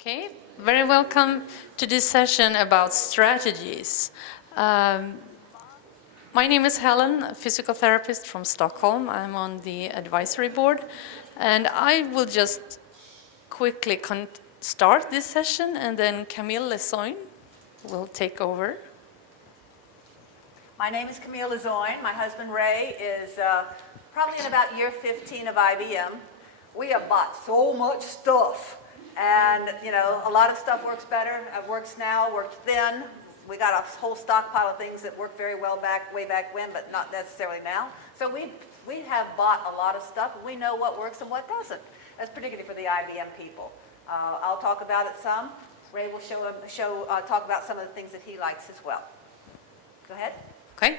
Okay, very welcome to this session about strategies. My name is Helen, a physical therapist from Stockholm. I'm on the advisory board, and I will just quickly start this session, and then Camille Lesoine will take over. My name is Camille Lesoine. My husband Ray is probably in about year 15 of IBM. We have bought so much stuff. And, you know, a lot of stuff works better, works now, worked then. We got a whole stockpile of things that worked very well way back when, but not necessarily now. So we have bought a lot of stuff, and we know what works and what doesn't. That's particularly for the IBM people. I'll talk about it some. Ray will talk about some of the things that he likes as well. Go ahead. Okay.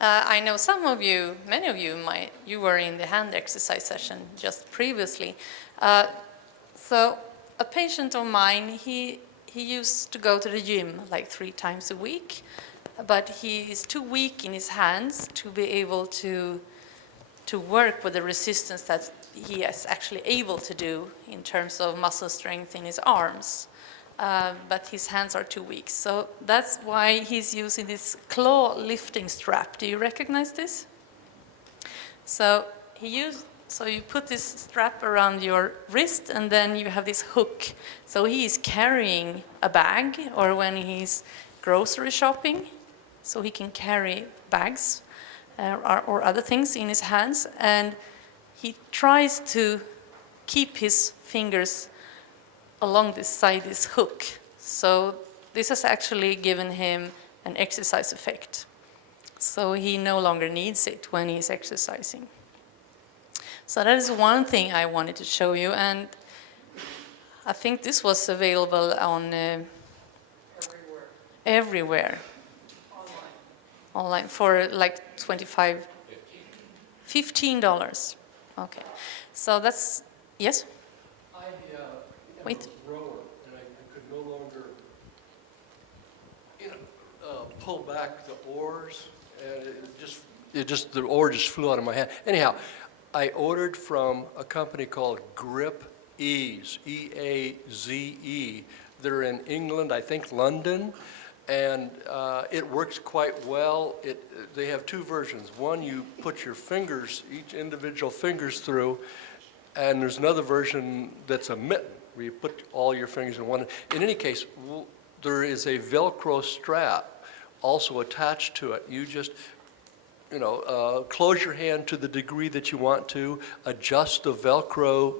I know many of you were in the hand exercise session just previously. So a patient of mine, he used to go to the gym like 3 times a week, but he is too weak in his hands to be able to work with the resistance that he is actually able to do in terms of muscle strength in his arms. But his hands are too weak. So that's why he's using this claw lifting strap. Do you recognize this? So you put this strap around your wrist, and then you have this hook. So he is carrying a bag, or when he's grocery shopping, so he can carry bags or other things in his hands. And he tries to keep his fingers along this hook. So this has actually given him an exercise effect. So he no longer needs it when he's exercising. So that is one thing I wanted to show you, and I think this was available on everywhere. Online for like $15. Okay. So that's, yes? Wait. Rower, and I could no longer pull back the oars, and the oar just flew out of my hand. Anyhow, I ordered from a company called Grip Ease, E-A-Z-E. They're in England, I think London, and it works quite well. They have 2 versions. One, you put your fingers, each individual fingers through, and there's another version that's a mitten, where you put all your fingers in one. In any case, there is a Velcro strap also attached to it. You just, close your hand to the degree that you want to, adjust the Velcro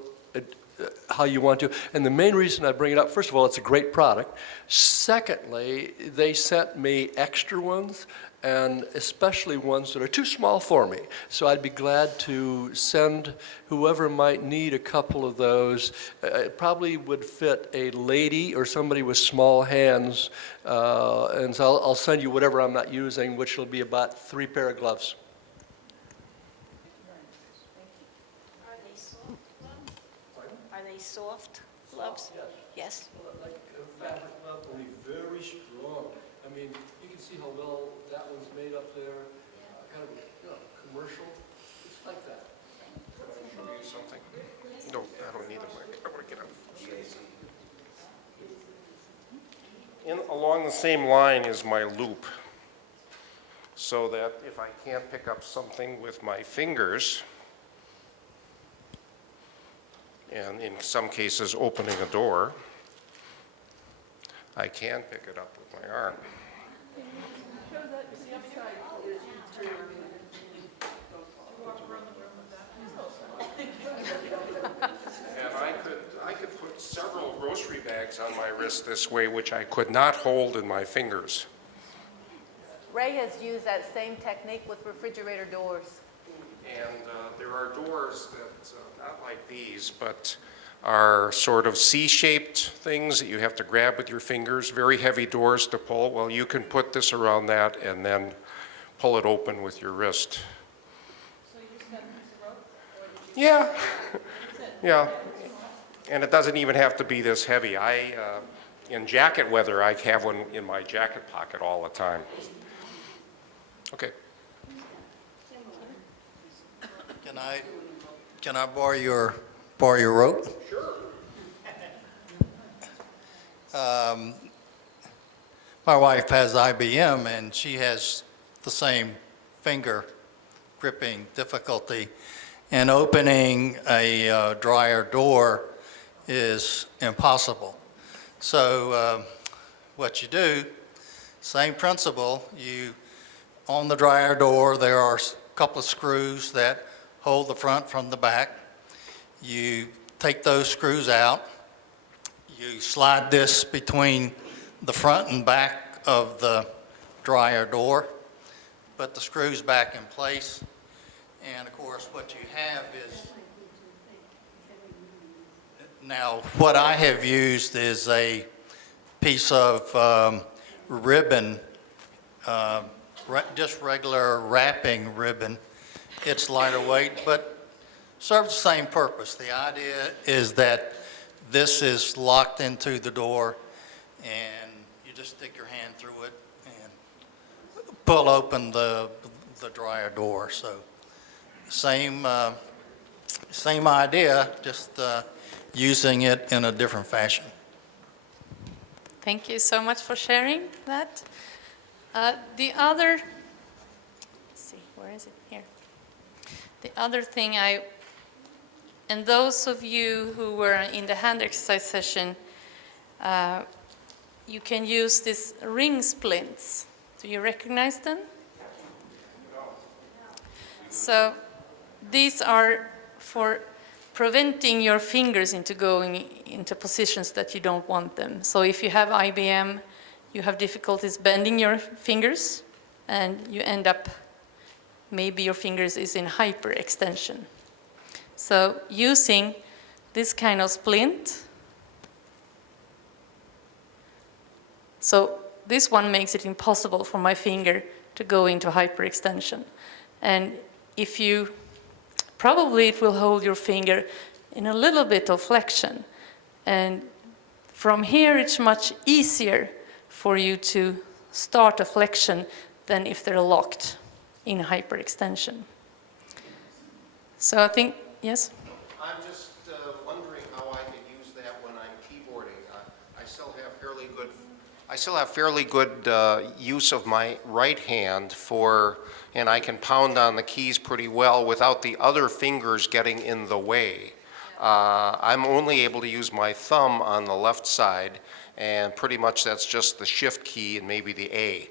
how you want to. And the main reason I bring it up, first of all, it's a great product. Secondly, they sent me extra ones, and especially ones that are too small for me. So I'd be glad to send whoever might need a couple of those. It probably would fit a lady or somebody with small hands, and so I'll send you whatever I'm not using, which will be about 3 pair of gloves. Are they soft gloves? Yes. Like a fabric glove, only very strong. I mean, you can see how well that one's made up there. Kind of commercial. It's like that. Can I show you something? No, I don't need a mic. I want to get up. Along the same line is my loop, so that if I can't pick up something with my fingers, and in some cases opening a door, I can pick it up with my arm. And I could put several grocery bags on my wrist this way, which I could not hold in my fingers. Ray has used that same technique with refrigerator doors. And there are doors that, not like these, but are sort of C-shaped things that you have to grab with your fingers, very heavy doors to pull. Well, you can put this around that and then pull it open with your wrist. So you just got a piece of rope? Yeah, yeah. And it doesn't even have to be this heavy. In jacket weather, I have one in my jacket pocket all the time. Okay. Can I borrow your rope? Sure. My wife has IBM, and she has the same finger gripping difficulty, and opening a dryer door is impossible. So what you do, same principle, on the dryer door there are a couple of screws that hold the front from the back. You take those screws out, you slide this between the front and back of the dryer door, put the screws back in place, and of course what you have is, now what I have used is a piece of ribbon, just regular wrapping ribbon. It's lighter weight, but serves the same purpose. The idea is that this is locked into the door, and you just stick your hand through it and pull open the dryer door. So same idea, just using it in a different fashion. Thank you so much for sharing that. The other, let's see, where is it? Here. The other thing and those of you who were in the hand exercise session, you can use these ring splints. Do you recognize them? So these are for preventing your fingers into going into positions that you don't want them. So if you have IBM, you have difficulties bending your fingers, and you end up, maybe your fingers is in hyperextension. So using this kind of splint, so this one makes it impossible for my finger to go into hyperextension. And if you, probably it will hold your finger in a little bit of flexion. And from here it's much easier for you to start a flexion than if they're locked in hyperextension. So I think, yes? I'm just wondering how I can use that when I'm keyboarding. I still have fairly good use of my right hand and I can pound on the keys pretty well without the other fingers getting in the way. I'm only able to use my thumb on the left side, and pretty much that's just the shift key and maybe the A.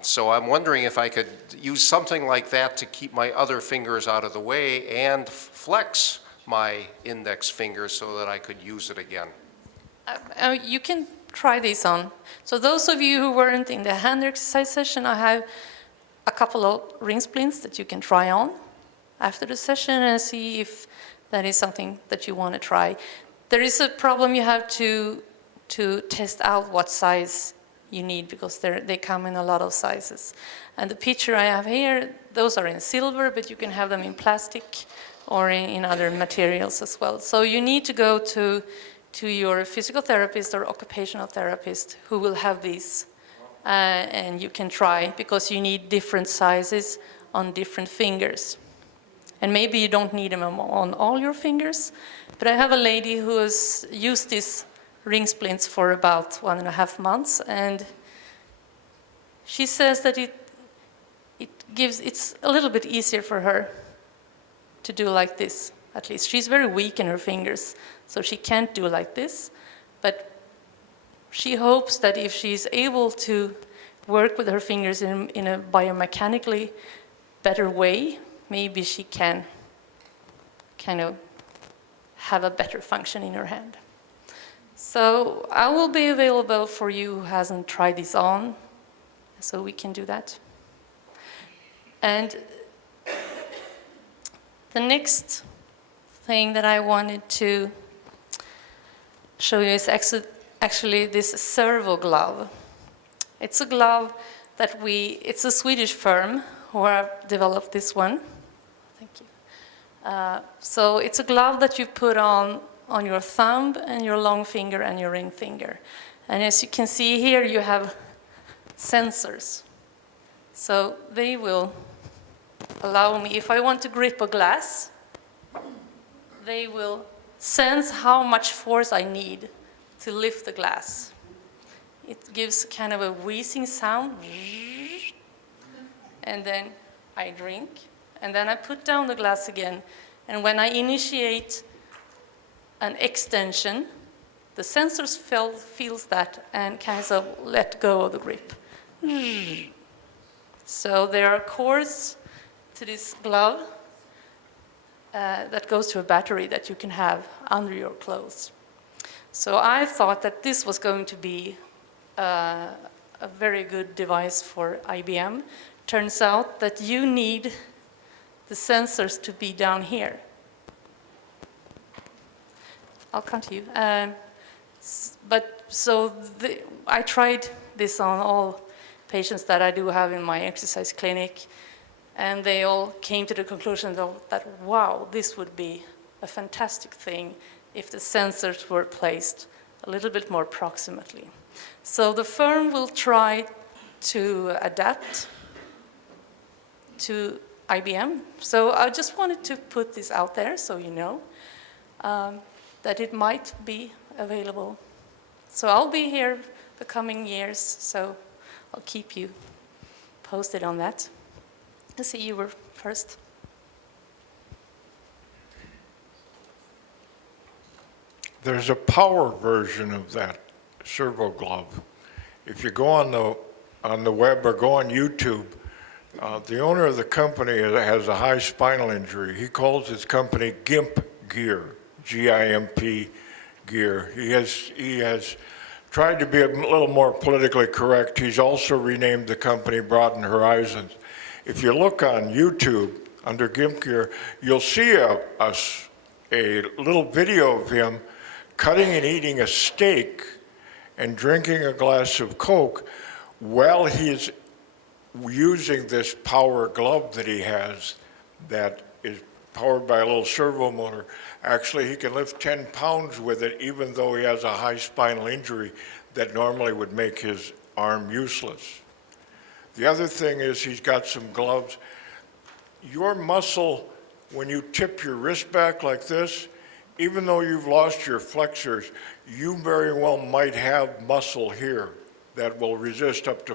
So I'm wondering if I could use something like that to keep my other fingers out of the way and flex my index finger so that I could use it again. You can try this on. So those of you who weren't in the hand exercise session, I have a couple of ring splints that you can try on after the session and see if that is something that you want to try. There is a problem, you have to test out what size you need, because they come in a lot of sizes. And the picture I have here, those are in silver, but you can have them in plastic or in other materials as well. So you need to go to your physical therapist or occupational therapist who will have these, and you can try, because you need different sizes on different fingers. And maybe you don't need them on all your fingers, but I have a lady who has used these ring splints for about 1.5 months, and she says that it's a little bit easier for her to do like this, at least. She's very weak in her fingers, so she can't do like this, but she hopes that if she's able to work with her fingers in a biomechanically better way, maybe she can kind of have a better function in her hand. So I will be available for you who hasn't tried this on, so we can do that. And the next thing that I wanted to show you is actually this servo glove. It's a glove that it's a Swedish firm who have developed this one. Thank you. So it's a glove that you put on your thumb and your long finger and your ring finger. And as you can see here, you have sensors. So they will allow me, if I want to grip a glass, they will sense how much force I need to lift the glass. It gives kind of a wheezing sound, and then I drink, and then I put down the glass again, and when I initiate an extension, the sensors feels that and kind of let go of the grip. So there are cords to this glove that goes to a battery that you can have under your clothes. So I thought that this was going to be a very good device for IBM. Turns out that you need the sensors to be down here. I'll come to you. I tried this on all patients that I do have in my exercise clinic, and they all came to the conclusion that, wow, this would be a fantastic thing if the sensors were placed a little bit more proximately. So the firm will try to adapt to IBM. So I just wanted to put this out there so you know that it might be available. So I'll be here the coming years, so I'll keep you posted on that. I see you were first. There's a power version of that servo glove. If you go on the web or go on YouTube, the owner of the company has a high spinal injury. He calls his company GIMP Gear, G-I-M-P Gear. He has tried to be a little more politically correct. He's also renamed the company Broaden Horizons. If you look on YouTube under GIMP Gear, you'll see a little video of him cutting and eating a steak and drinking a glass of Coke while he's using this power glove that he has that is powered by a little servo motor. Actually, he can lift 10 pounds with it, even though he has a high spinal injury that normally would make his arm useless. The other thing is he's got some gloves. Your muscle, when you tip your wrist back like this, even though you've lost your flexors, you very well might have muscle here that will resist up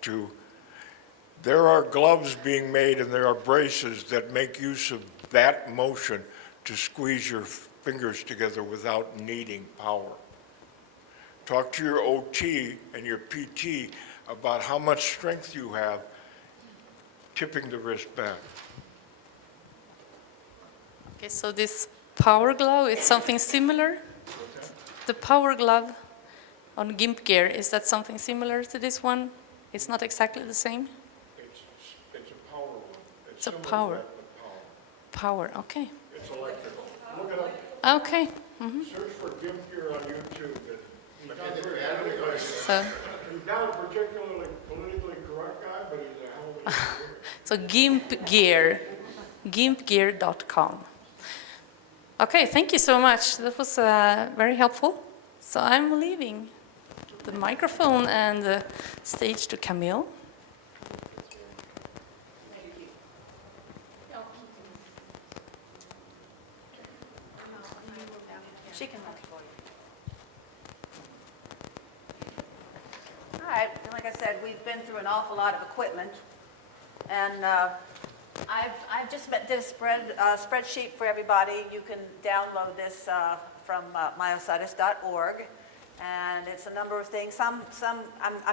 to. There are gloves being made and there are braces that make use of that motion to squeeze your fingers together without needing power. Talk to your OT and your PT about how much strength you have tipping the wrist back. Okay, so this power glove, it's something similar? The power glove on GIMP Gear, is that something similar to this one? It's not exactly the same? It's a power one. It's a power. Power, okay. It's electrical. Look it up. Okay. Search for GIMP Gear on YouTube. So, He's not a particularly politically correct guy, but he's a hell of an engineer. so GIMP Gear, gimpgear.com. Okay, thank you so much. That was very helpful. So I'm leaving the microphone and the stage to Camille. She can hold it for you. All right, like I said, we've been through an awful lot of equipment, and I've just did a spreadsheet for everybody. You can download this from myositis.org, and it's a number of things. I'm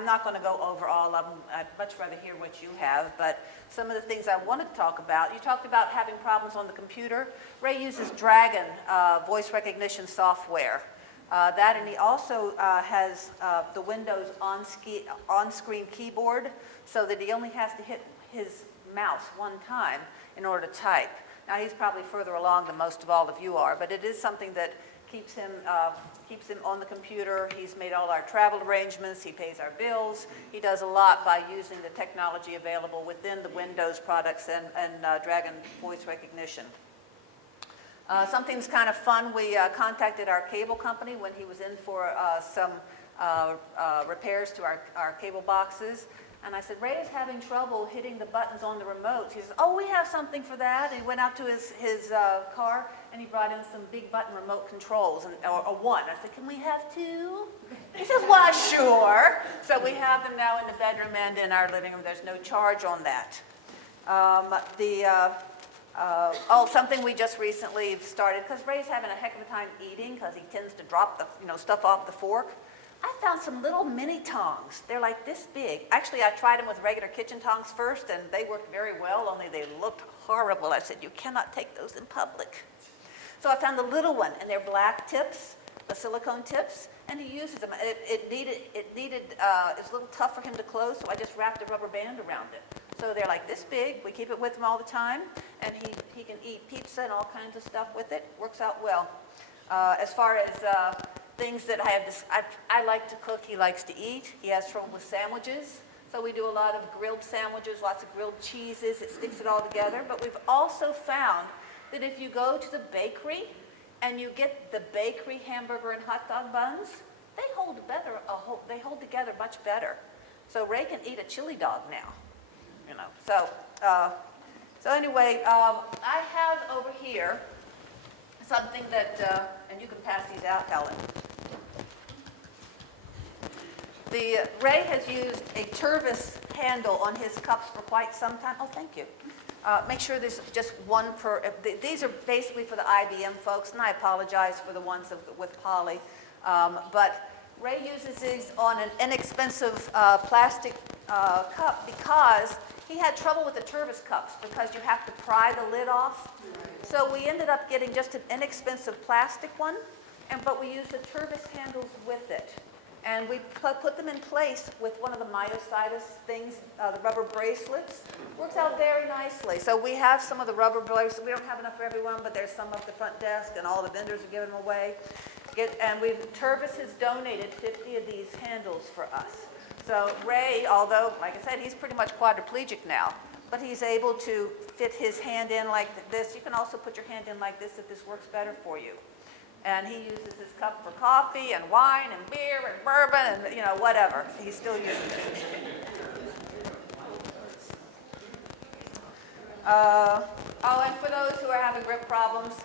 not going to go over all of them. I'd much rather hear what you have, but some of the things I wanted to talk about, you talked about having problems on the computer. Ray uses Dragon voice recognition software. And he also has the Windows on-screen keyboard, so that he only has to hit his mouse one time in order to type. Now, he's probably further along than most of all of you are, but it is something that keeps him on the computer. He's made all our travel arrangements. He pays our bills. He does a lot by using the technology available within the Windows products and Dragon voice recognition. Something's kind of fun. We contacted our cable company when he was in for some repairs to our cable boxes. And I said, Ray is having trouble hitting the buttons on the remote. He says, oh, we have something for that. And he went out to his car, and he brought in some big button remote controls, or one. I said, can we have two? He says, why, sure. So we have them now in the bedroom and in our living room. There's no charge on that. Something we just recently started, because Ray's having a heck of a time eating, because he tends to drop the stuff off the fork. I found some little mini tongs. They're like this big. Actually, I tried them with regular kitchen tongs first, and they worked very well, only they looked horrible. I said, you cannot take those in public. So I found the little one, and they're black tips, the silicone tips, and he uses them. It's a little tough for him to close, so I just wrapped a rubber band around it. So they're like this big. We keep it with him all the time, and he can eat pizza and all kinds of stuff with it. Works out well. As far as things that I like to cook, he likes to eat. He has trouble with sandwiches, so we do a lot of grilled sandwiches, lots of grilled cheeses. It sticks it all together. But we've also found that if you go to the bakery and you get the bakery hamburger and hot dog buns, they hold together much better. So Ray can eat a chili dog now. So anyway, I have over here something that, and you can pass these out, Helen. Ray has used a Tervis handle on his cups for quite some time. Oh, thank you. Make sure there's just one per. These are basically for the IBM folks, and I apologize for the ones with Polly. But Ray uses these on an inexpensive plastic cup because he had trouble with the Tervis cups because you have to pry the lid off. So we ended up getting just an inexpensive plastic one, but we used the Tervis handles with it. And we put them in place with one of the myositis things, the rubber bracelets. Works out very nicely. So we have some of the rubber bracelets. We don't have enough for everyone, but there's some up the front desk, and all the vendors are giving them away. Tervis has donated 50 of these handles for us. So Ray, although, like I said, he's pretty much quadriplegic now, but he's able to fit his hand in like this. You can also put your hand in like this if this works better for you. And he uses his cup for coffee and wine and beer and bourbon and, whatever. He still uses it. And for those who are having grip problems,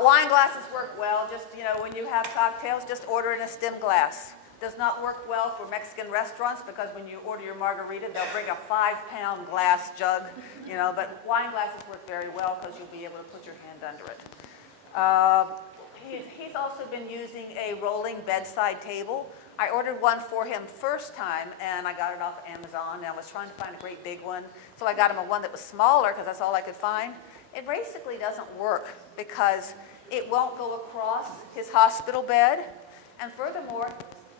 wine glasses work well. Just, when you have cocktails, just order in a stem glass. Does not work well for Mexican restaurants because when you order your margarita, they'll bring a 5-pound glass jug, but wine glasses work very well because you'll be able to put your hand under it. He's also been using a rolling bedside table. I ordered one for him first time, and I got it off Amazon, and I was trying to find a great big one. So I got him one that was smaller because that's all I could find. It basically doesn't work because it won't go across his hospital bed, and furthermore,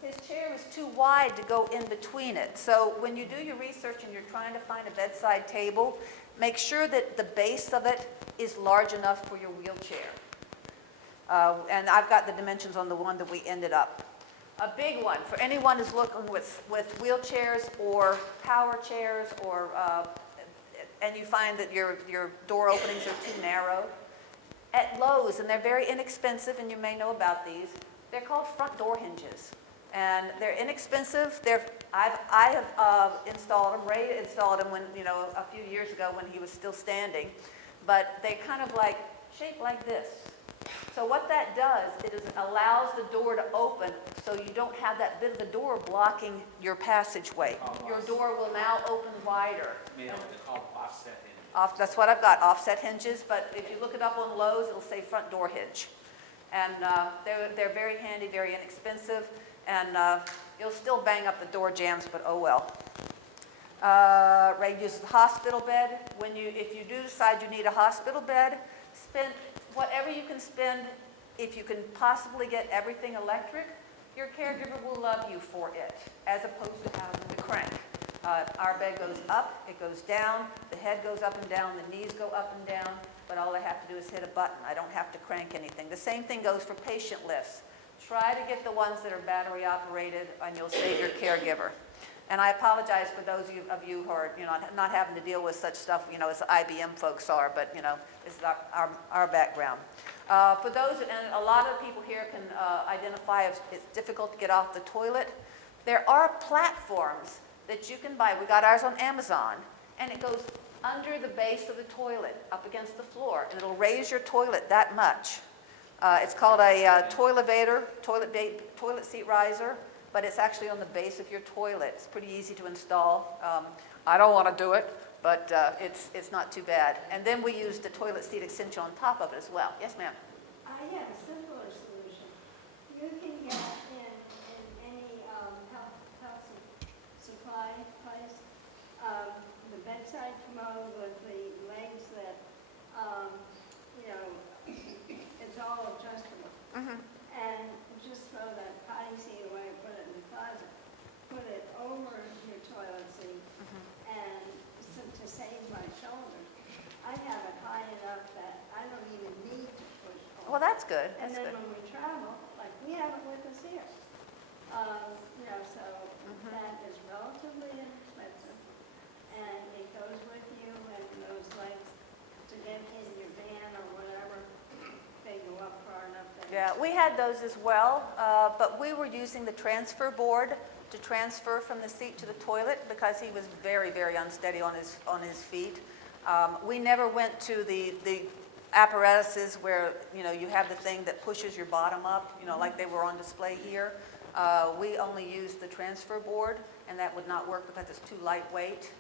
his chair is too wide to go in between it. So when you do your research and you're trying to find a bedside table, make sure that the base of it is large enough for your wheelchair. And I've got the dimensions on the one that we ended up. A big one for anyone who's looking with wheelchairs or power chairs, and you find that your door openings are too narrow. At Lowe's, and they're very inexpensive, and you may know about these, they're called front door hinges. And they're inexpensive. I have installed them. Ray installed them a few years ago when he was still standing. But they kind of shaped like this. So what that does, it allows the door to open so you don't have that bit of the door blocking your passageway. Your door will now open wider. They're called offset hinges. That's what I've got, offset hinges, but if you look it up on Lowe's, it'll say front door hinge. And they're very handy, very inexpensive, and you'll still bang up the door jambs, but oh well. Ray uses the hospital bed. If you do decide you need a hospital bed, spend whatever you can spend. If you can possibly get everything electric, your caregiver will love you for it, as opposed to having to crank. Our bed goes up, it goes down, the head goes up and down, the knees go up and down, but all I have to do is hit a button. I don't have to crank anything. The same thing goes for patient lifts. Try to get the ones that are battery operated, and you'll save your caregiver. And I apologize for those of you who are, not having to deal with such stuff, as the IBM folks are, but, this is our background. For those, and a lot of people here can identify if it's difficult to get off the toilet, there are platforms that you can buy. We got ours on Amazon, and it goes under the base of the toilet, up against the floor, and it'll raise your toilet that much. It's called a toilevator, toilet seat riser, but it's actually on the base of your toilet. It's pretty easy to install. I don't want to do it, but it's not too bad. And then we use the toilet seat extension on top of it as well. Yes, ma'am? I have a simpler solution. You can get in any health supply place, the bedside commode with the legs that, you know, it's all adjustable. And just throw that potty seat away, put it in the closet, put it over your toilet seat, and to save my shoulder. I have it high enough that I don't even need to push forward. Well, that's good. And That's then good. when we travel, like we have it with us here. You know, so that is relatively inexpensive, and it goes with you, and those legs to get in your van or whatever, they go up far enough that. Yeah, we had those as well, but we were using the transfer board to transfer from the seat to the toilet because he was very, very unsteady on his feet. We never went to the apparatuses where, you know, you have the thing that pushes your bottom up, you know, like they were on display here. We only used the transfer board, and that would not work because it's too lightweight.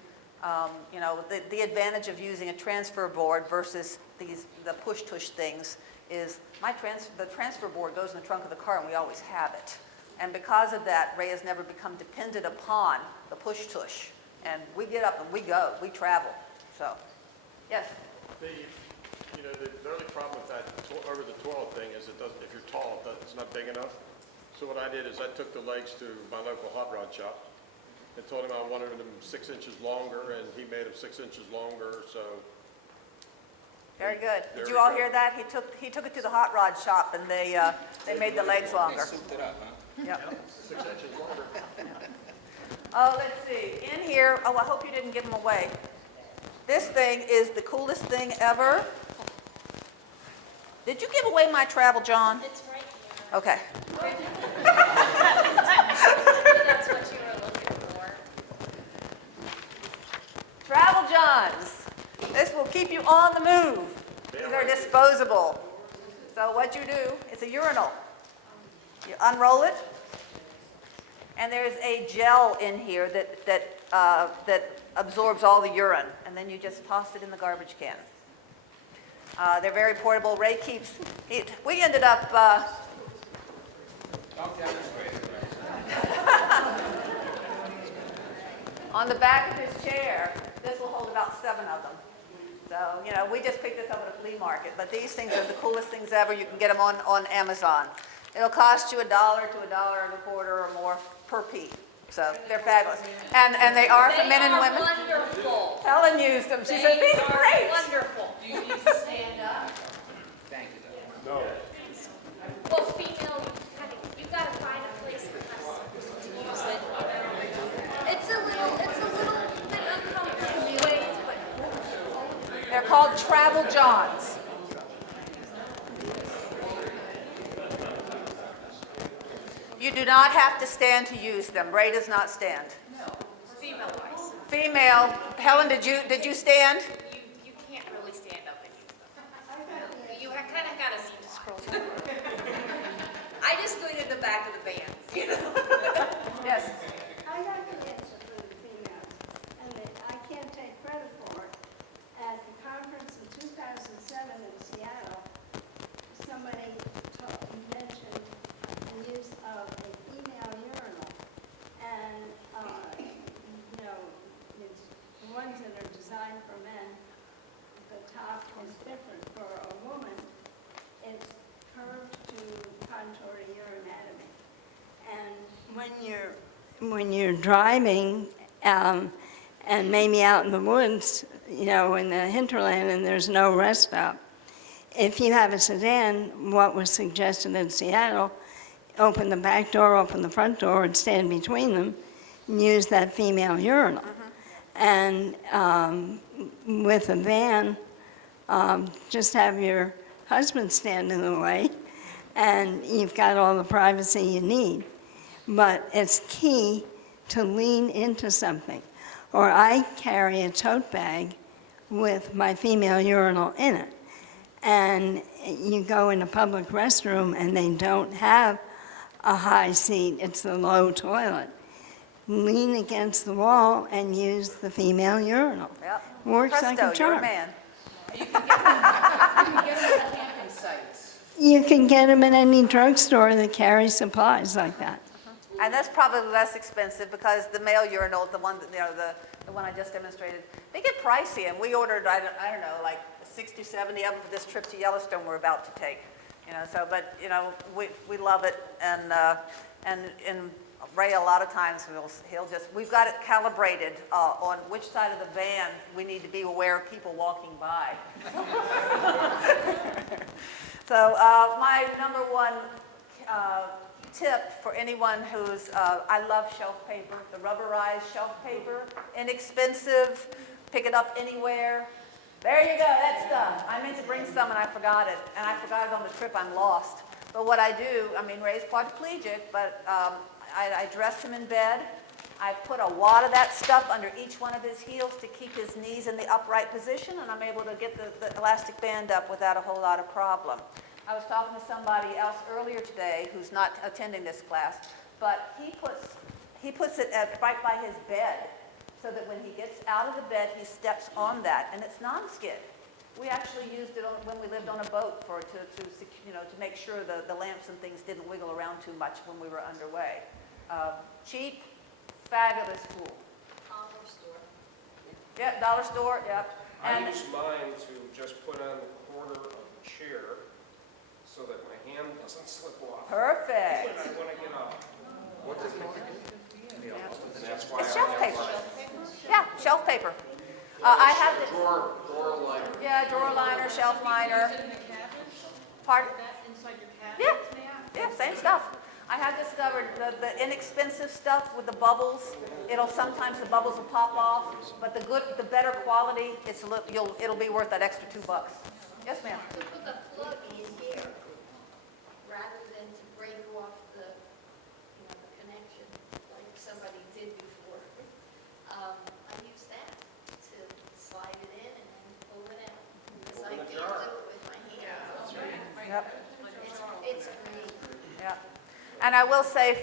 You know, the advantage of using a transfer board versus the push-tush things is the transfer board goes in the trunk of the car, and we always have it. And because of that, Ray has never become dependent upon the push-tush. And we get up and we go, we travel. So, yes? You know, the only problem with that over the toilet thing is if you're tall, it's not big enough. So what I did is I took the legs to my local hot rod shop and told him I wanted them 6 inches longer, and he made them 6 inches longer, so. Very good. There Did we you all go. hear that? He took it to the hot rod shop, and they made the legs longer. Souped it up, huh? Yep. 6 inches longer. Oh, let's see. In here, oh, I hope you didn't give them away. This thing is the coolest thing ever. Did you give away my travel, John? It's right here. Okay. That's what you were looking for. Travel Johns. This will keep you on the move. These are disposable. So what you do, it's a urinal. You unroll it, and there's a gel in here that absorbs all the urine, and then you just toss it in the garbage can. They're very portable. Ray keeps it. We ended up. Don't demonstrate it. On the back of his chair, this will hold about 7 of them. So, you know, we just picked this up at a flea market, but these things are the coolest things ever. You can get them on Amazon. It'll cost you $1 to $1.25 or more per piece. So they're fabulous. And they are for men and women. They are wonderful. Helen used them. She said, these are great. Wonderful. Do you need to stand up? Thank you, though. No. Well, female, you gotta find a place for us to use it. It's a little bit uncomfortable ways, but They're called Travel Johns. You do not have to stand to use them. Ray does not stand. female-wise, Female, Helen, did you stand? you can't really stand up and use them. You kind of gotta scroll. I just do it in the back of the van, you know? Yes. I got the answer for the females, and I can't take credit for it. At the conference in 2007 in Seattle, somebody mentioned the use of a female urinal. And, you know, it's the ones that are designed for men, the top is different. For a woman, it's curved to contour to your anatomy. And when you're driving, and maybe out in the woods, you know, in the hinterland, and there's no rest stop, if you have a sedan, what was suggested in Seattle, open the back door, open the front door, and stand between them, and use that female urinal. And with a van, just have your husband stand in the way, and you've got all the privacy you need. But it's key to lean into something. Or I carry a tote bag with my female urinal in it. And you go in a public restroom and they don't have a high seat, it's the low toilet. Lean against the wall and use the female urinal. Yep. Works like a Presto, you're a charm. man. You can get them at camping sites. You can get them in any drugstore that carries supplies like that. And that's probably less expensive because the male urinal, the one, the one I just demonstrated, they get pricey. And we ordered, I don't know, like 60, 70 of them for this trip to Yellowstone we're about to take. So, but, we love it. And Ray, a lot of times, we've got it calibrated on which side of the van we need to be aware of people walking by. So my number one tip for anyone who's, I love shelf paper, the rubberized shelf paper, inexpensive, pick it up anywhere. There you go, that stuff. I meant to bring some and I forgot it. And I forgot it on the trip, I'm lost. But what I do, Ray's quadriplegic, but I dress him in bed. I put a wad of that stuff under each one of his heels to keep his knees in the upright position, and I'm able to get the elastic band up without a whole lot of problem. I was talking to somebody else earlier today who's not attending this class, but he puts it right by his bed so that when he gets out of the bed, he steps on that, and it's non-skid. We actually used it when we lived on a boat to make sure the lamps and things didn't wiggle around too much when we were underway. Cheap, fabulous tool. Dollar store. Yep, dollar store, yep. I use mine to just put on the corner of the chair so that my hand doesn't slip off Perfect. when I get up. And that's why It's I shelf have paper. like Yeah, shelf paper. I have this. drawer liner. Yeah, drawer liner, shelf liner. Pardon? Inside your cabinet? Yeah, same stuff. I have discovered the inexpensive stuff with the bubbles. Sometimes the bubbles will pop off, but the better quality, it'll be worth that extra $2. Yes, ma'am. To put the plug in here, rather than to break off the connection, like somebody did before. I use that to slide it in and then pull it out. Because I can't do it with my hands. Yep. It's great. Yeah. And I will say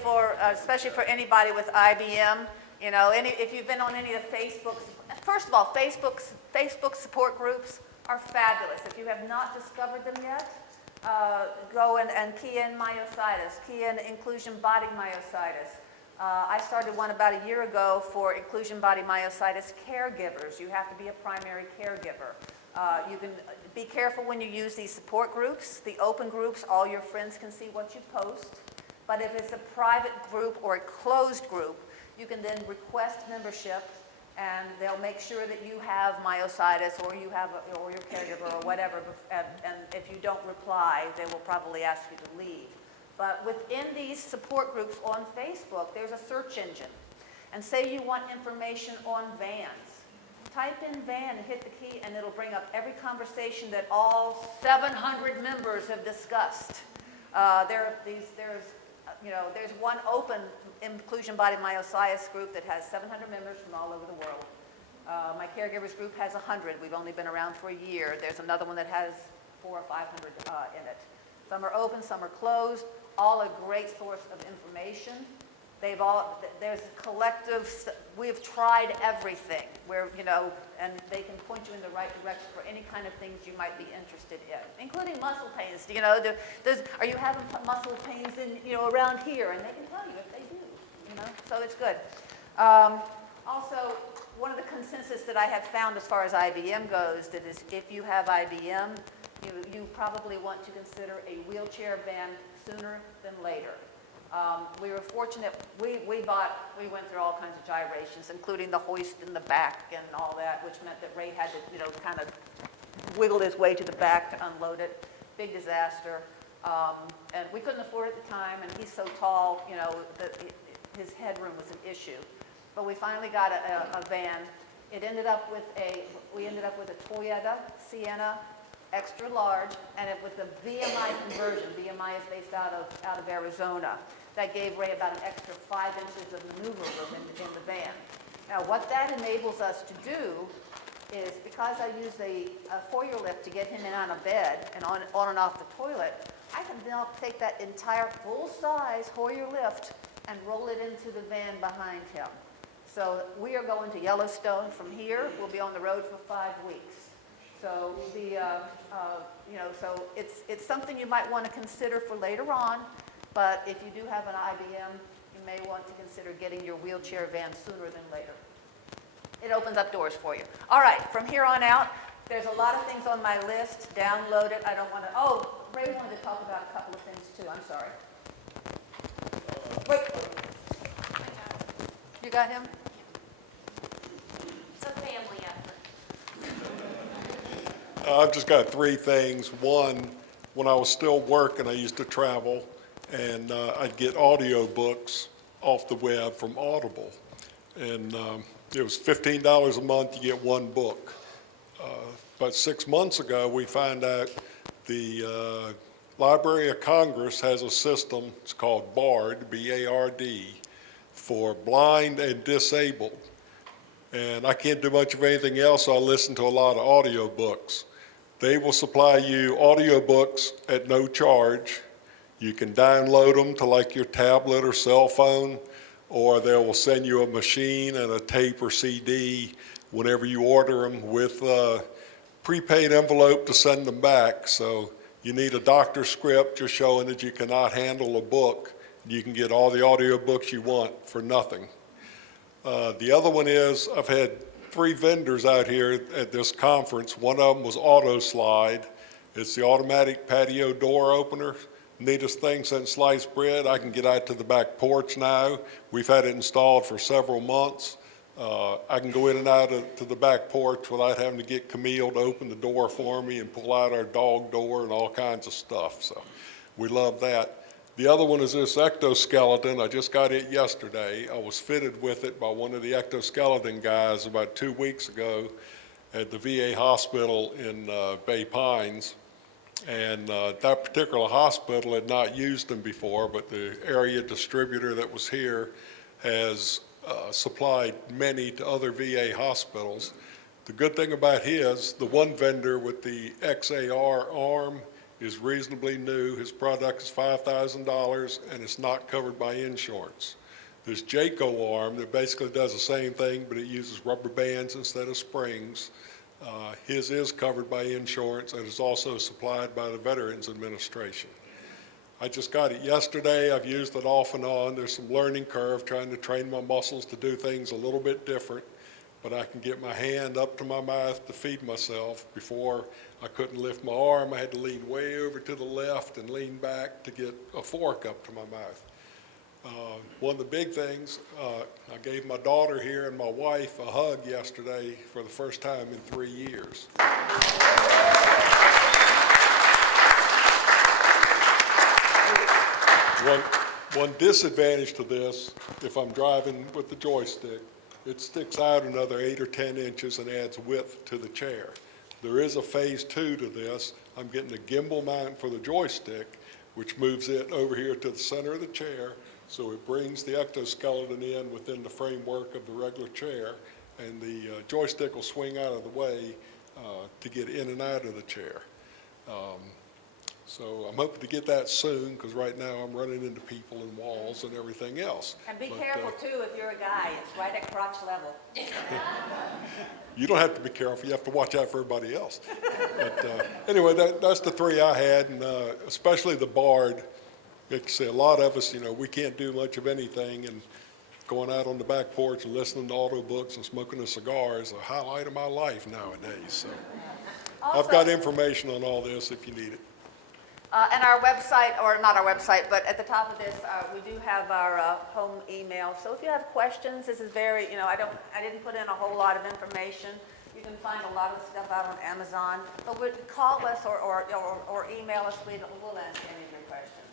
especially for anybody with IBM, if you've been on any of the Facebooks, first of all, Facebook support groups are fabulous. If you have not discovered them yet, go and key in myositis, key in inclusion body myositis. I started one about a year ago for inclusion body myositis caregivers. You have to be a primary caregiver. You can be careful when you use these support groups. The open groups, all your friends can see what you post. But if it's a private group or a closed group, you can then request membership, and they'll make sure that you have myositis or your caregiver or whatever. And if you don't reply, they will probably ask you to leave. But within these support groups on Facebook, there's a search engine. And say you want information on vans. Type in van and hit the key, and it'll bring up every conversation that all 700 members have discussed. There's one open inclusion body myositis group that has 700 members from all over the world. My caregivers group has 100. We've only been around for a year. There's another one that has 400 or 500 in it. Some are open, some are closed. All a great source of information. There's collective, we've tried everything and they can point you in the right direction for any kind of things you might be interested in, including muscle pains. Are you having muscle pains around here? And they can tell you if they do, so it's good. Also, one of the consensus that I have found as far as IBM goes, that is if you have IBM, you probably want to consider a wheelchair van sooner than later. We were fortunate, we went through all kinds of gyrations, including the hoist in the back and all that, which meant that Ray had to, kind of wiggle his way to the back to unload it. Big disaster. And we couldn't afford it at the time, and he's so tall, that his headroom was an issue. But we finally got a van. We ended up with a Toyota Sienna extra large, and it was the VMI conversion. VMI is based out of Arizona. that gave Ray about an extra 5 inches of maneuver room in the van. Now, what that enables us to do is, because I use a Hoyer lift to get him in and out of bed and on and off the toilet, I can now take that entire full-size Hoyer lift and roll it into the van behind him. So we are going to Yellowstone from here. We'll be on the road for 5 weeks. So we'll be, so it's something you might want to consider for later on. But if you do have an IBM, you may want to consider getting your wheelchair van sooner than later. It opens up doors for you. All right, from here on out, there's a lot of things on my list. Download it. I don't want to. Oh, Ray wanted to talk about a couple of things too. I'm sorry. Wait. You got him? It's a family effort. I've just got 3 things. One, when I was still working, I used to travel, and I'd get audio books off the web from Audible. And it was $15 a month to get 1 book. About 6 months ago, we found out the Library of Congress has a system, it's called BARD, B-A-R-D, for blind and disabled. And I can't do much of anything else, so I listen to a lot of audio books. They will supply you audiobooks at no charge. You can download them to like your tablet or cell phone, or they will send you a machine and a tape or CD whenever you order them with a prepaid envelope to send them back. So you need a doctor's script just showing that you cannot handle a book. You can get all the audiobooks you want for nothing. The other one is I've had 3 vendors out here at this conference. One of them was AutoSlide. It's the automatic patio door opener. Neatest thing since sliced bread. I can get out to the back porch now. We've had it installed for several months. I can go in and out to the back porch without having to get Camille to open the door for me and pull out our dog door and all kinds of stuff. So we love that. The other one is this ectoskeleton. I just got it yesterday. I was fitted with it by one of the ectoskeleton guys about 2 weeks ago at the VA hospital in Bay Pines. And that particular hospital had not used them before, but the area distributor that was here has supplied many to other VA hospitals. The good thing about his, the one vendor with the XAR arm is reasonably new. His product is $5,000 and it's not covered by insurance. There's Jayco arm that basically does the same thing, but it uses rubber bands instead of springs. His is covered by insurance and is also supplied by the Veterans Administration. I just got it yesterday. I've used it off and on. There's some learning curve trying to train my muscles to do things a little bit different, but I can get my hand up to my mouth to feed myself. Before, I couldn't lift my arm. I had to lean way over to the left and lean back to get a fork up to my mouth. One of the big things, I gave my daughter here and my wife a hug yesterday for the first time in 3 years. One disadvantage to this, if I'm driving with the joystick, it sticks out another 8 or 10 inches and adds width to the chair. There is a phase 2 to this. I'm getting a gimbal mount for the joystick, which moves it over here to the center of the chair, so it brings the ectoskeleton in within the framework of the regular chair, and the joystick will swing out of the way to get in and out of the chair. So I'm hoping to get that soon, because right now I'm running into people and walls and everything else. And be careful too if you're a guy. It's right at crotch level. You don't have to be careful. You have to watch out for everybody else. But anyway, that's the 3 I had, and especially the BARD. Like I say, a lot of us, we can't do much of anything, and going out on the back porch and listening to audiobooks and smoking a cigar is a highlight of my life nowadays. So Also, I've got information on all this if you need it. and our website, or not our website, but at the top of this, we do have our home email. So if you have questions, this is very, I didn't put in a whole lot of information. You can find a lot of stuff out on Amazon. But call us or email us. We'll answer any of your questions.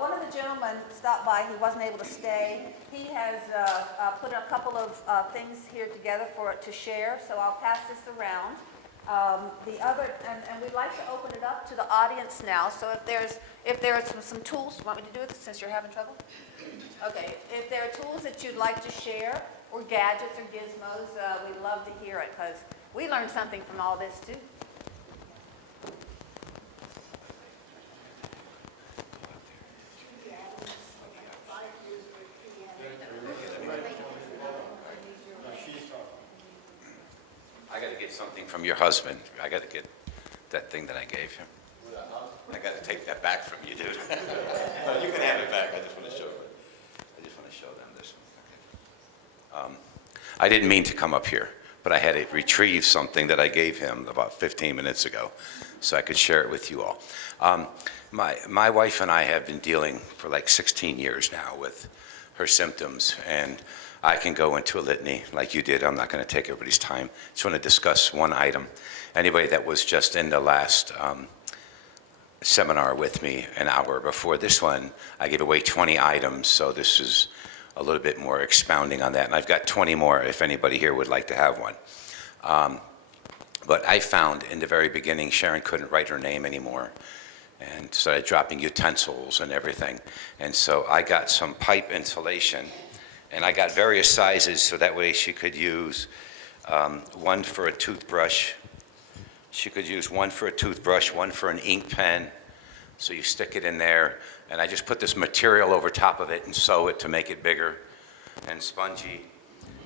One of the gentlemen stopped by. He wasn't able to stay. He has put a couple of things here together to share. So I'll pass this around. The other, and we'd like to open it up to the audience now, so if there are some tools, you want me to do it since you're having trouble? Okay, if there are tools that you'd like to share, or gadgets or gizmos, we'd love to hear it, because we learned something from all this too. I got to get something from your husband. I got to get that thing that I gave him. I got to take that back from you, dude. No, you can have it back. I just want to show it. I just want to show them this one. Okay. I didn't mean to come up here, but I had to retrieve something that I gave him about 15 minutes ago, so I could share it with you all. My wife and I have been dealing for like 16 years now with her symptoms, and I can go into a litany like you did. I'm not going to take everybody's time. Just want to discuss one item. Anybody that was just in the last seminar with me an hour before this one, I gave away 20 items, so this is a little bit more expounding on that. And I've got 20 more if anybody here would like to have one. But I found in the very beginning, Sharon couldn't write her name anymore and started dropping utensils and everything. And so I got some pipe insulation, and I got various sizes so that way she could use one for a toothbrush. She could use one for a toothbrush, one for an ink pen. So you stick it in there, and I just put this material over top of it and sew it to make it bigger and spongy.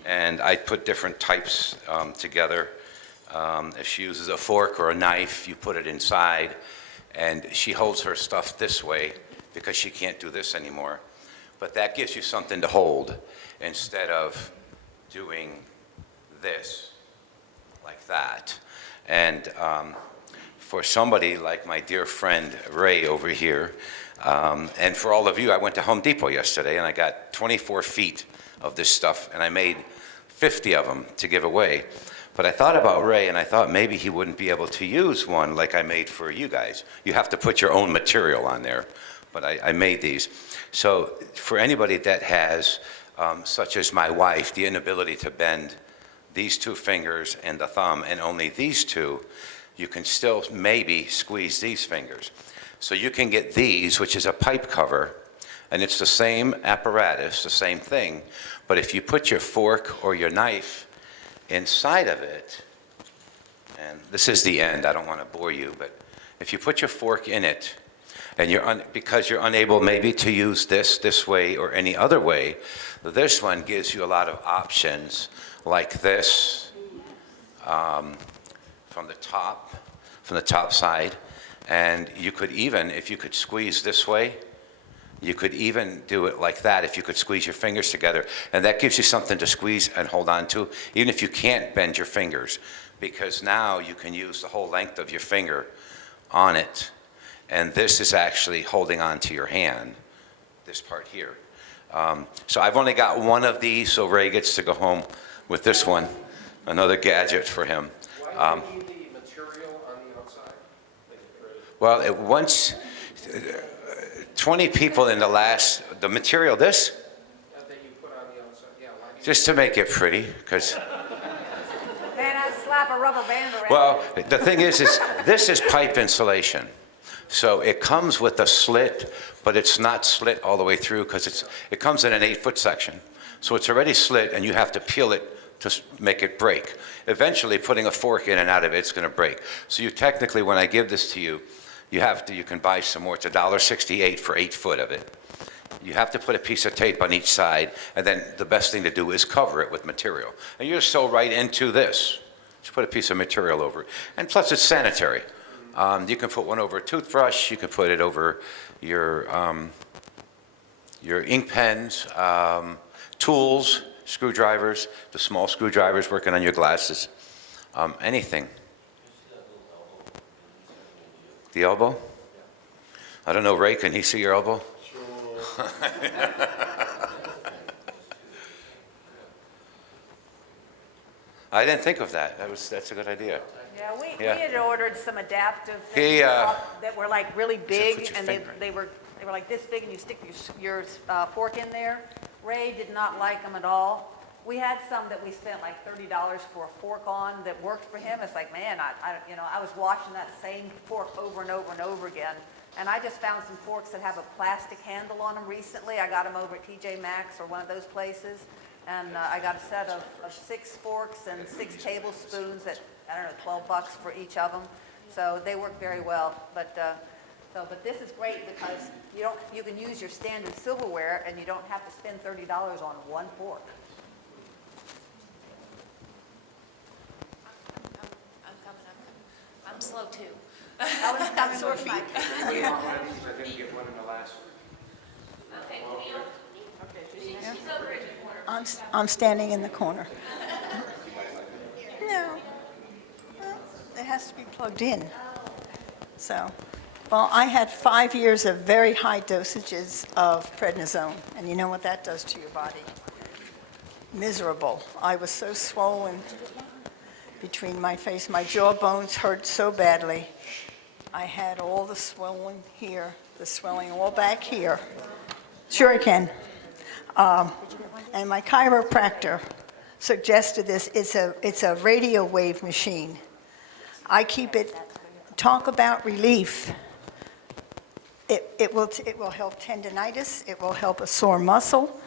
And I put different types together. If she uses a fork or a knife, you put it inside, and she holds her stuff this way because she can't do this anymore. But that gives you something to hold instead of doing this like that. And for somebody like my dear friend Ray over here, and for all of you, I went to Home Depot yesterday and I got 24 feet of this stuff, and I made 50 of them to give away. But I thought about Ray, and I thought maybe he wouldn't be able to use one like I made for you guys. You have to put your own material on there, but I made these. So for anybody that has, such as my wife, the inability to bend these two fingers and the thumb, and only these two, you can still maybe squeeze these fingers. So you can get these, which is a pipe cover, and it's the same apparatus, the same thing, but if you put your fork or your knife inside of it, and this is the end, I don't want to bore you, but if you put your fork in it, and because you're unable maybe to use this way or any other way, this one gives you a lot of options like this from the top side. And you could even, if you could squeeze this way, you could even do it like that if you could squeeze your fingers together. And that gives you something to squeeze and hold on to, even if you can't bend your fingers, because now you can use the whole length of your finger on it. And this is actually holding on to your hand, this part here. So I've only got one of these, so Ray gets to go home with this one, another gadget for him. Why do you need the material on the outside? Well, once 20 people in the material, this? That you put on the outside, yeah. Why do you Just to make it pretty, because, Then I slap a rubber band around. well, the thing is this is pipe insulation. So it comes with a slit, but it's not slit all the way through because it comes in an 8-foot section. So it's already slit, and you have to peel it to make it break. Eventually, putting a fork in and out of it's going to break. So you technically, when I give this to you, you can buy some more. It's $1.68 for 8 foot of it. You have to put a piece of tape on each side, and then the best thing to do is cover it with material. And you just sew right into this. Just put a piece of material over it. And plus, it's sanitary. You can put one over a toothbrush. You can put it over your ink pens, tools, screwdrivers, the small screwdrivers working on your glasses, anything. The elbow? I don't know, Ray, can he see your elbow? Sure. I didn't think of that. That's a good idea. Yeah, we Yeah. had ordered some adaptive He, things that were like really big, put your and finger they were like this big, and you stick your fork in there. Ray did not like them at all, We had some that we spent like $30 for a fork on that worked for him. It's like, man, I was watching that same fork over and over and over again. And I just found some forks that have a plastic handle on them recently. I got them over at TJ Maxx or one of those places. And I got a set of 6 forks and 6 tablespoons at, I don't know, $12 for each of them. So they work very well. But this is great because you can use your standard silverware and you don't have to spend $30 on one fork. I'm slow too. I'm sore feet. I didn't get one in the last one. Okay, Neil. She's over in the corner. I'm standing in the corner. No. Well, it has to be plugged in. So, well, I had 5 years of very high dosages of prednisone, and you know what that does to your body? Miserable. I was so swollen between my face. My jawbones hurt so badly. I had all the swelling here, the swelling all back here. Sure I can. And my chiropractor suggested this. It's a radio wave machine. I keep it, talk about relief. It will help tendinitis. It will help a sore muscle.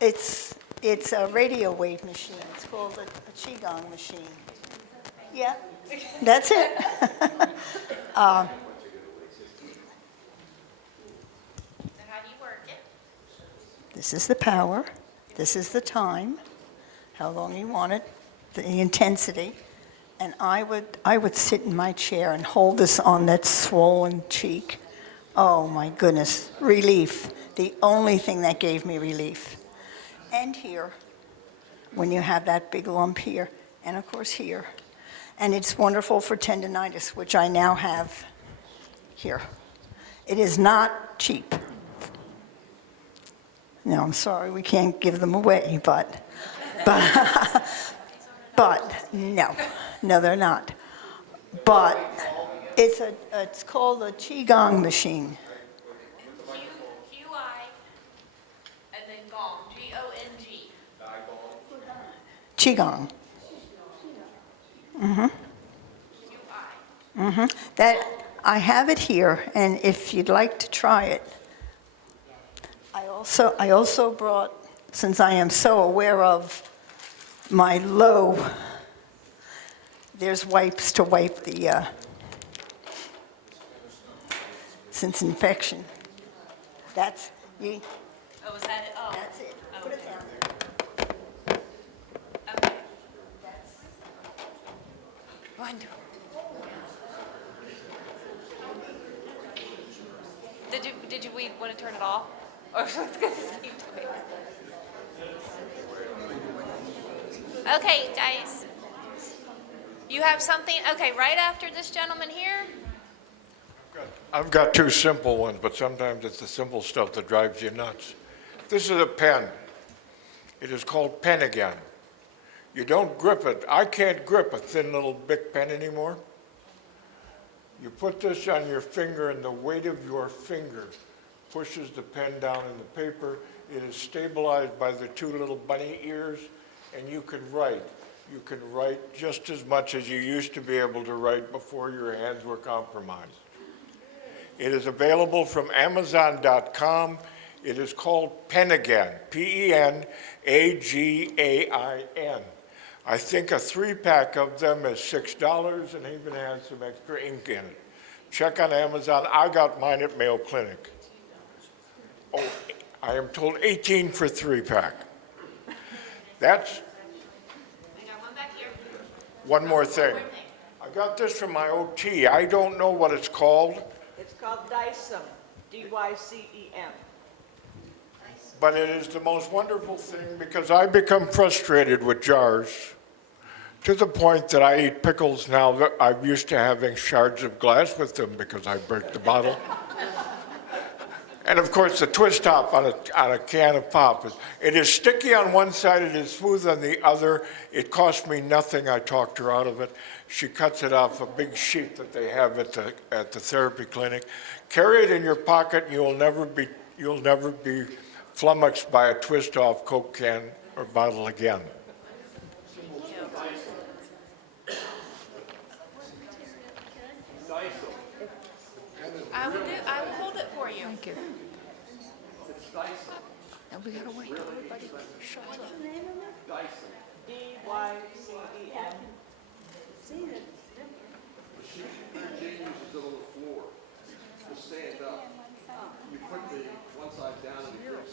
It's a radio wave machine. It's called a Qigong machine. Yeah, that's it. So how do you work it? This is the power. This is the time, how long you want it, the intensity. And I would sit in my chair and hold this on that swollen cheek. Oh my goodness, relief. The only thing that gave me relief. And here, when you have that big lump here, and of course here. And it's wonderful for tendinitis, which I now have here. It is not cheap. No, I'm sorry, we can't give them away, but no, they're not. But it's called a Qigong machine. Q-I, and then gong, G-O-N-G. Qigong. Mm-hmm. Q-I. Mm-hmm. That, I have it here, and if you'd like to try it. I also brought, since I am so aware of my low, there's wipes to wipe the, since infection. That's, you, Oh, is that it? Oh. that's it. Put it down. Okay. Wonderful. Did we want to turn it off? Or let's keep doing it. Okay, guys. You have something? Okay, right after this gentleman here. I've got 2 simple ones, but sometimes it's the simple stuff that drives you nuts. This is a pen. It is called Pen Again. You don't grip it. I can't grip a thin little Bic pen anymore. You put this on your finger, and the weight of your finger pushes the pen down in the paper. It is stabilized by the 2 little bunny ears, and you can write. You can write just as much as you used to be able to write before your hands were compromised. It is available from Amazon.com. It is called Pen Again, P-E-N-A-G-A-I-N. I think a 3-pack of them is $6 and even has some extra ink in it. Check on Amazon. I got mine at Mayo Clinic. Oh, I am told 18 for 3-pack. That's We got one back here. one more thing. I got this from my OT. I don't know what it's called, It's called Dicem, D-Y-C-E-M. but it is the most wonderful thing because I become frustrated with jars to the point that I eat pickles now that I'm used to having shards of glass with them because I break the bottle. And of course, the twist top on a can of pop, it is sticky on one side, it is smooth on the other. It cost me nothing. I talked her out of it. She cuts it off a big sheet that they have at the therapy clinic. Carry it in your pocket, and you'll never be flummoxed by a twist off Coke can or bottle again. I will hold it for you. Thank you. And we gotta wait till everybody shows up. Dyson. D-Y-C-E-N. Jane uses the little floor to stand up. You put the one side down and it gives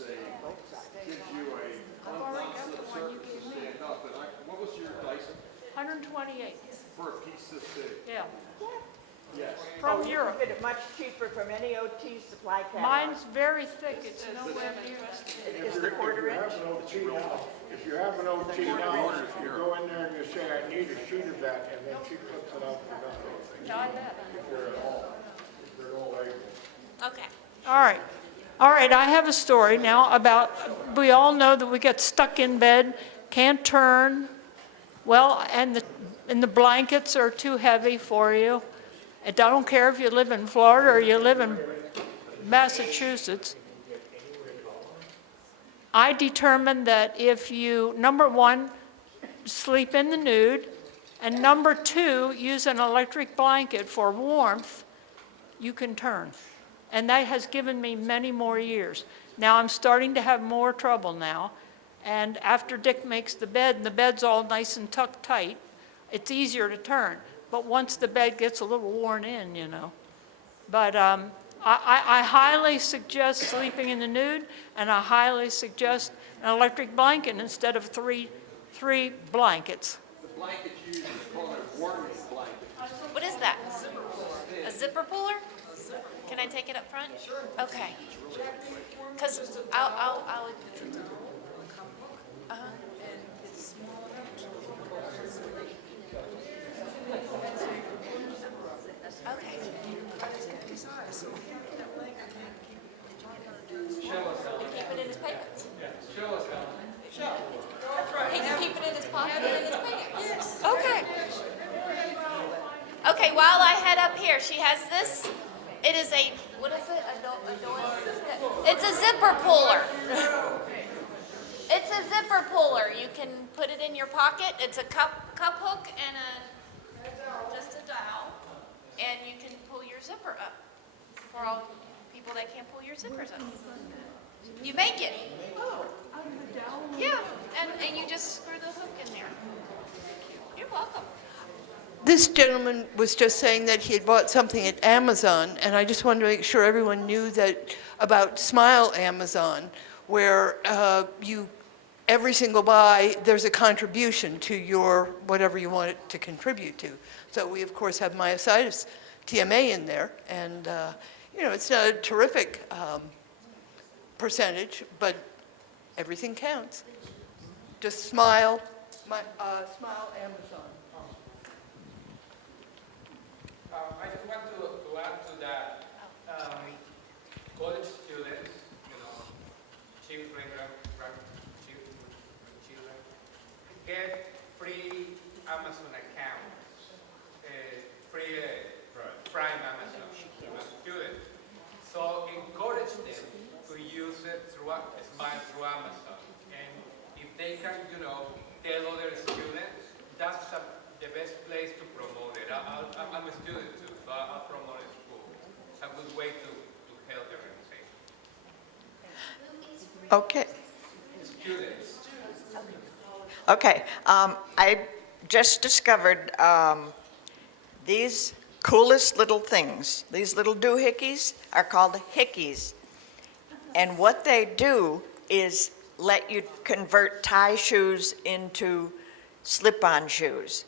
you a non-slip surface to stand up. And what was your Dyson? 128, For a piece this big? yeah, Yes. from You Europe. can get it much cheaper from any OT supply catalog. Mine's very thick, it's nowhere near. Is the quarter inch? If you have an OT now, you go in there and you say, I need a sheet of that, and then she puts it up for nothing. Try that. If they're at all able. Okay. All right, I have a story now about, we all know that we get stuck in bed, can't turn, well, and the blankets are too heavy for you. And I don't care if you live in Florida or you live in Massachusetts. I determined that if you, number one, sleep in the nude, and number two, use an electric blanket for warmth, you can turn. And that has given me many more years. Now I'm starting to have more trouble now. And after Dick makes the bed, and the bed's all nice and tucked tight, it's easier to turn. But once the bed gets a little worn in, you know. But I highly suggest sleeping in the nude, and I highly suggest an electric blanket instead of three blankets. The blanket you use is called a warming blanket. What is that? A zipper puller? Can I take it up front? Sure. Okay. Because I'll okay. You keep it in his pants? Show us how. He can keep it in his pocket and in his pants? Okay. Okay, while I head up here, she has this. It is a, what is it? It's a zipper puller. It's a zipper puller. You can put it in your pocket. It's a cup hook and just a dowel. And you can pull your zipper up for all people that can't pull your zippers up. You make it. Yeah, and you just screw the hook in there. You're welcome. This gentleman was just saying that he had bought something at Amazon, and I just wanted to make sure everyone knew that about Smile Amazon, where every single buy, there's a contribution to your, whatever you want it to contribute to. So we, of course, have Myositis TMA in there, and, it's not a terrific percentage, but everything counts. Just Smile Amazon. I just want to add to that. College students, children, get free Amazon accounts, free Prime Amazon students. So encourage them to use it through Amazon. And if they can, tell other students, that's the best place to promote it. I'm a student too, so I'll promote it in school. It's a good way to help the organization. Okay. Students. Okay. I just discovered these coolest little things. These little doohickeys are called hickeys. And what they do is let you convert tie shoes into slip-on shoes.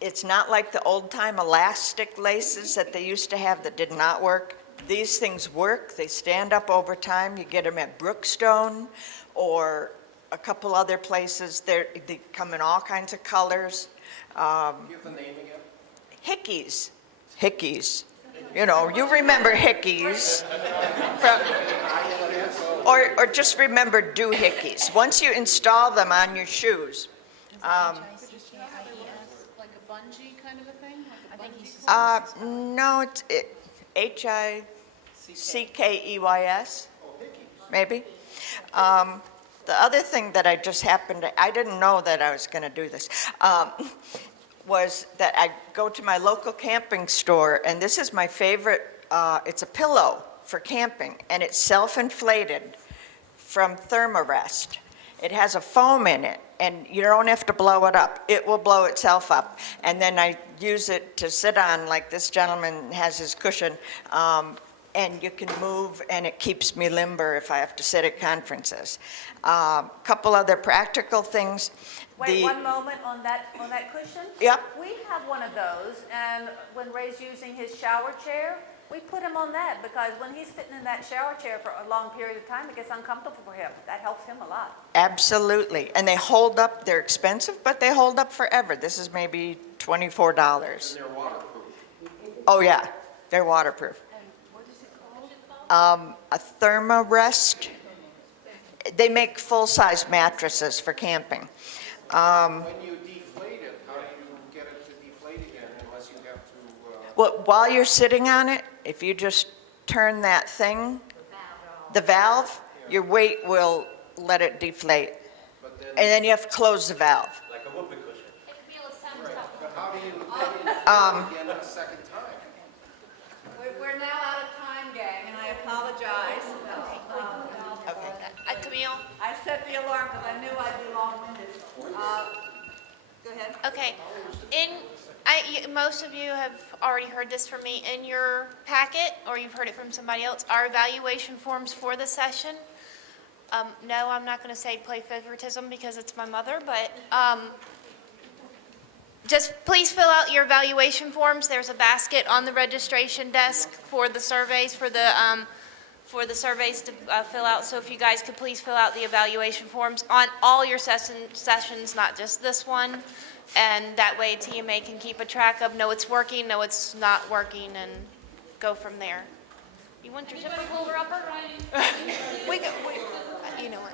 It's not like the old-time elastic laces that they used to have that did not work. These things work. They stand up over time. You get them at Brookstone or a couple other places. They come in all kinds of colors. Give the name again. Hickeys. Hickeys. You remember hickeys. Or just remember doohickeys. Once you install them on your shoes. Like a bungee kind of a thing? Like a bungee? No, it's Hickeys, maybe. The other thing that I just happened to, I didn't know that I was going to do this, was that I go to my local camping store, and this is my favorite, it's a pillow for camping, and it's self-inflated from Thermarest. It has a foam in it, and you don't have to blow it up. It will blow itself up. And then I use it to sit on, like this gentleman has his cushion, and you can move, and it keeps me limber if I have to sit at conferences. Couple other practical things. Wait one moment on that cushion. Yep. We have one of those, and when Ray's using his shower chair, we put him on that because when he's sitting in that shower chair for a long period of time, it gets uncomfortable for him. That helps him a lot. Absolutely. And they hold up, they're expensive, but they hold up forever. This is maybe $24. And they're waterproof. Oh, yeah, they're waterproof. And what is it called? A Thermarest. They make full-size mattresses for camping. When you deflate it, how do you get it to deflate again unless you have to? Well, while you're sitting on it, if you just turn that thing, the valve, your weight will let it deflate. And then you have to close the valve. Like a whoopee cushion. It could be a sound But how do you again a second time? We're now out of time, gang, and I apologize. Camille? I set the alarm because I knew I'd be long-winded. Go ahead. Okay. Most of you have already heard this from me. In your packet, or you've heard it from somebody else, are evaluation forms for the session. No, I'm not going to say play favoritism because it's my mother, but just please fill out your evaluation forms. There's a basket on the registration desk for the surveys, for the surveys to fill out. So if you guys could please fill out the evaluation forms on all your sessions, not just this one. And that way TMA can keep a track of, no, it's working, no, it's not working, and go from there. You want your zipper puller upper? You know what?